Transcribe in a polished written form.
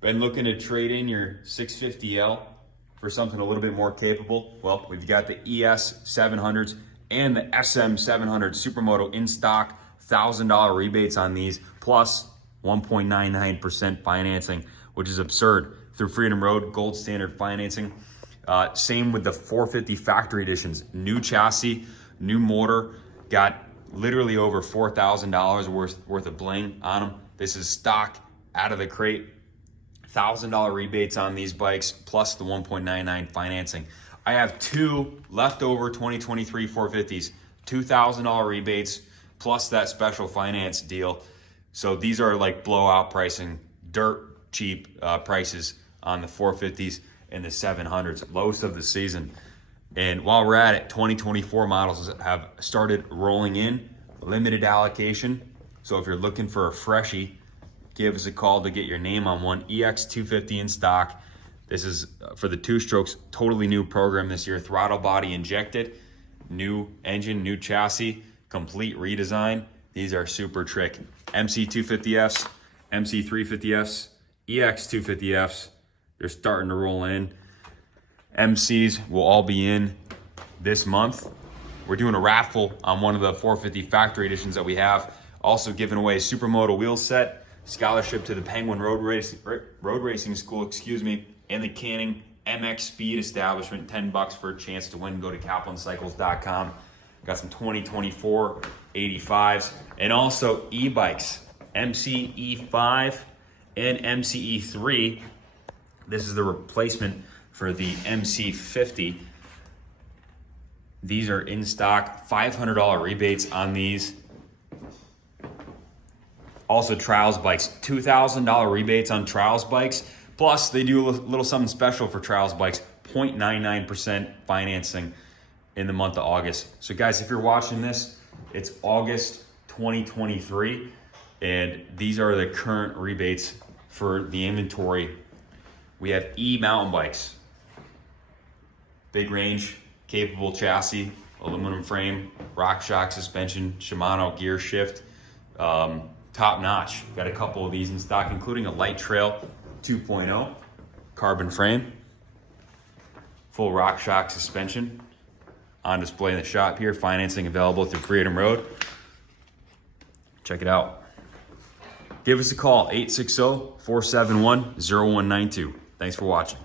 Been looking to trade in your 650L for something a little bit more capable? Well, we've got the ES 700s and the SM 700 Supermoto in stock. $1,000 rebates on these, plus 1.99% financing, which is absurd, through Freedom Road, gold standard financing. Same with the 450 factory editions. New chassis, new motor, got literally over $4,000 worth of bling on them. This is stock, out of the crate. $1,000 rebates on these bikes, plus the 1.99 financing. I have two leftover 2023 450s, $2,000 rebates, plus that special finance deal. So these are like blowout pricing, dirt cheap prices on the 450s and the 700s, lowest of the season. And while we're at it, 2024 models have started rolling in, limited allocation. So if you're looking for a freshie, give us a call to get your name on one. EX250 in stock. This is for the two strokes, totally new program this year. Throttle body injected, new engine, new chassis, complete redesign. These are super trick. MC250Fs, MC350Fs, EX250Fs, they're starting to roll in. MCs will all be in this month. We're doing a raffle on one of the 450 factory editions that we have. Also giving away a Supermoto wheel set, scholarship to the Penguin Road Racing School, and the Canning MX Speed Establishment. $10 for a chance to win. Go to KaplanCycles.com. Got some 2024 85s and also e-bikes, MC125 and MC3. This is the replacement for the MC50. These are in stock, $500 rebates on these. Also trials bikes, $2,000 rebates on trials bikes. Plus they do a little something special for trials bikes, 0.99% financing in the month of August. So guys, if you're watching this, it's August 2023, and these are the current rebates for the inventory. We have mountain bikes, big range, capable chassis, aluminum frame, rock shock suspension, Shimano gear shift, top notch. Got a couple of these in stock, including a Light Trail 2.0, carbon frame, full rock shock suspension, on display in the shop here. Financing available through Freedom Road. Check it out. Give us a call, 860-471-0192. Thanks for watching.